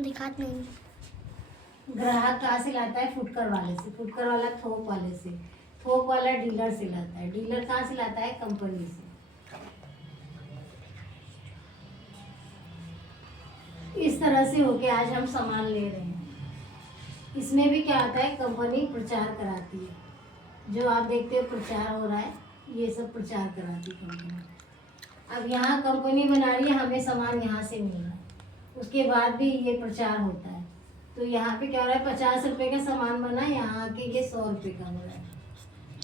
दिखाते नहीं। ग्राहक कहाँ से लाता है? फुटकर वाले से, फुटकर वाला थोक वाले से, थोक वाला डीलर से लाता है, डीलर कहाँ से लाता है? कंपनी से। इस तरह से होके आज हम सामान ले रहे हैं। इसमें भी क्या आता है? कंपनी प्रचार कराती है। जो आप देखते हो प्रचार हो रहा है, ये सब प्रचार कराती है कंपनी। अब यहाँ कंपनी बना रही है, हमें सामान यहाँ से मिल रहा है, उसके बाद भी ये प्रचार होता है। तो यहाँ पे क्या हो रहा है? 50 रुपए का सामान बना, यहाँ के ये 100 रुपये का हो रहा है।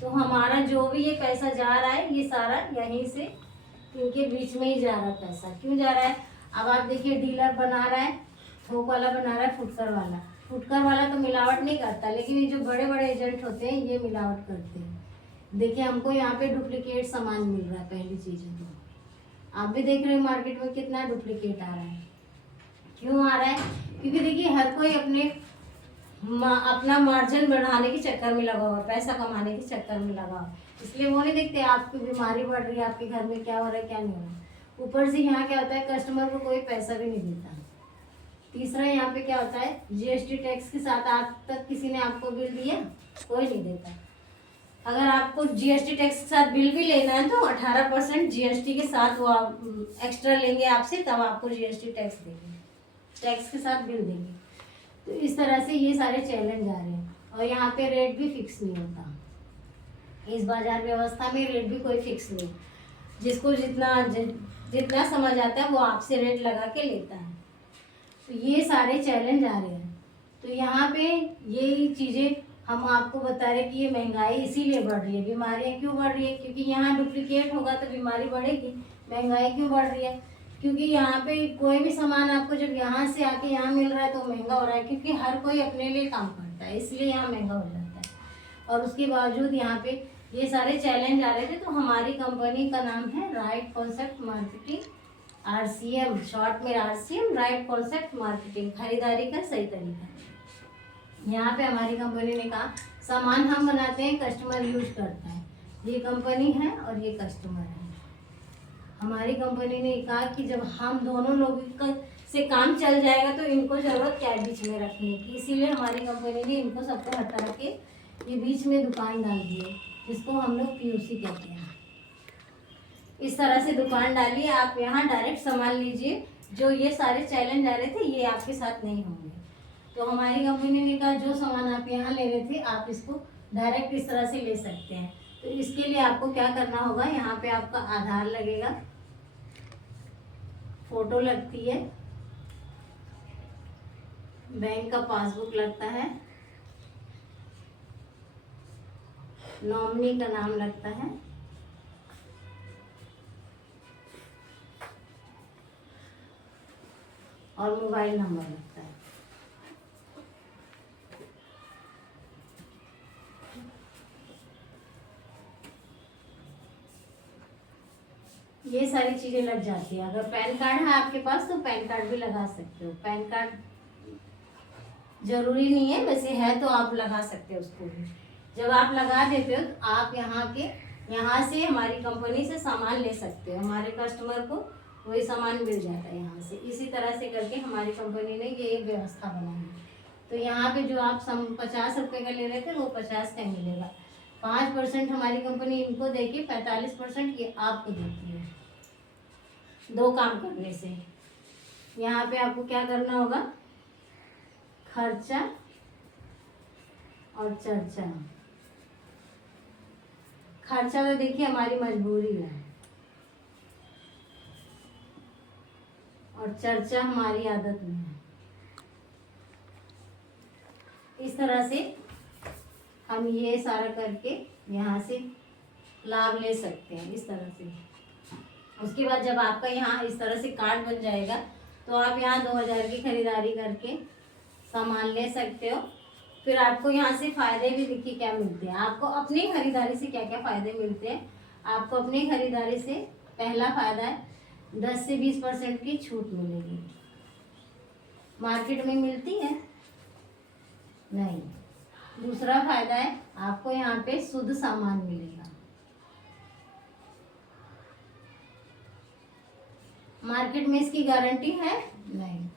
तो हमारा जो भी ये पैसा जा रहा है, ये सारा यहीं से इनके बीच में ही जा रहा है पैसा। क्यों जा रहा है? अब आप देखिए, डीलर बना रहा है, थोक वाला बना रहा है, फुटकर वाला। फुटकर वाला तो मिलावट नहीं करता, लेकिन ये जो बड़े बड़े एजेंट होते हैं ये मिलावट करते हैं। देखिए, हमको यहाँ पे डुप्लीकेट सामान मिल रहा है। पहली चीज़ है तो आप भी देख रहे हो मार्केट में कितना डुप्लीकेट आ रहा है। क्यों आ रहा है? क्योंकि देखिए, हर कोई अपना मार्जिन बढ़ाने के चक्कर में लगा हुआ, पैसा कमाने के चक्कर में लगा हुआ। इसलिए वो नहीं देखते आपकी बीमारी बढ़ रही है, आपके घर में क्या हो रहा है क्या नहीं हो रहा है। ऊपर से यहाँ क्या होता है? कस्टमर को कोई पैसा भी नहीं देता। तीसरा, यहाँ पे क्या होता है? जीएसटी टैक्स के साथ आज तक किसी ने आपको बिल दिया? कोई नहीं देता। अगर आपको जीएसटी टैक्स के साथ बिल भी लेना है तो 18% जीएसटी के साथ वो एक्स्ट्रा लेंगे आपसे, तब आपको जीएसटी टैक्स देंगे, टैक्स के साथ बिल देंगे। तो इस तरह से ये सारे चैलेंज आ रहे हैं। और यहाँ पे रेट भी फिक्स नहीं होता। इस बाजार व्यवस्था में रेट भी कोई फिक्स नहीं। जिसको जितना समझ आता है वो आपसे रेट लगा के लेता है। तो ये सारे चैलेंज आ रहे हैं। तो यहाँ पे यही चीज़ें हम आपको बता रहे कि ये महंगाई इसीलिए बढ़ रही है। बीमारियाँ क्यों बढ़ रही है? क्योंकि यहाँ डुप्लीकेट होगा तो बीमारी बढ़ेगी। महंगाई क्यों बढ़ रही है? क्योंकि यहाँ पे कोई भी सामान आपको जब यहाँ से आके यहाँ मिल रहा है तो महंगा हो रहा है, क्योंकि हर कोई अपने लिए काम करता है, इसलिए यहाँ महंगा हो जाता है। और उसके बावजूद यहाँ पे ये सारे चैलेंज आ रहे थे। तो हमारी कंपनी का नाम है right concept marketing, RCM, short में RCM, राइट कॉन्सेप्ट मार्केटिंग, खरीदारी का सही तरीका। यहाँ पे हमारी कंपनी ने कहा सामान हम बनाते हैं, कस्टमर यूज करता है। ये कंपनी है और ये कस्टमर है। हमारी कंपनी ने कहा कि जब हम दोनों लोगों से काम चल जाएगा तो इनको ज़रूरत क्या है बीच में रखने की। इसीलिए हमारी कंपनी ने इनको सबको हटा के ये बीच में दुकान डाल दी है, जिसको हम लोग POC कहते हैं। इस तरह से दुकान डालिए, आप यहाँ डायरेक्ट सामान लीजिए। जो ये सारे चैलेंज आ रहे थे ये आपके साथ नहीं होंगे। तो हमारी कंपनी ने कहा जो सामान आप यहाँ ले रहे थे आप इसको डायरेक्ट इस तरह से ले सकते हैं। तो इसके लिए आपको क्या करना होगा? यहाँ पे आपका आधार लगेगा, फोटो लगती है, बैंक का पासबुक लगता है, नॉमिनी का नाम लगता है, और मोबाइल नंबर लगता है। ये सारी चीज़ें लग जाती है। अगर पैन कार्ड है आपके पास तो पैन कार्ड भी लगा सकते हो। पैन कार्ड जरूरी नहीं है, वैसे है तो आप लगा सकते हो उसको भी। जब आप लगा देते हो तो आप यहाँ से हमारी कंपनी से सामान ले सकते हो। हमारे कस्टमर को वही सामान मिल जाता है यहाँ से। इसी तरह से करके हमारी कंपनी ने ये व्यवस्था बनाई है। तो यहाँ पे जो आप 50 रुपये का ले रहे थे वो 50 का मिलेगा। 5% हमारी कंपनी इनको देके 45% ये आपको देती है। 2 काम करने से यहाँ पे आपको क्या करना होगा? खर्चा और चर्चा। खर्चा तो देखिए हमारी मजबूरी है, और चर्चा हमारी आदत में है। इस तरह से हम ये सारा करके यहाँ से लाभ ले सकते हैं। इस तरह से उसके बाद जब आपका यहाँ इस तरह से कार्ड बन जाएगा तो आप यहाँ 2000 की खरीदारी करके सामान ले सकते हो। फिर आपको यहाँ से फ़ायदे भी देखिए क्या मिलते हैं। आपको अपनी खरीदारी से क्या क्या फ़ायदे मिलते हैं। आपको अपनी खरीदारी से पहला फ़ायदा है 10 से 20% की छूट मिलेगी। मार्केट में मिलती है नहीं। दूसरा फ़ायदा है आपको यहाँ पे शुद्ध सामान मिलेगा। मार्केट में इसकी गारंटी है नहीं।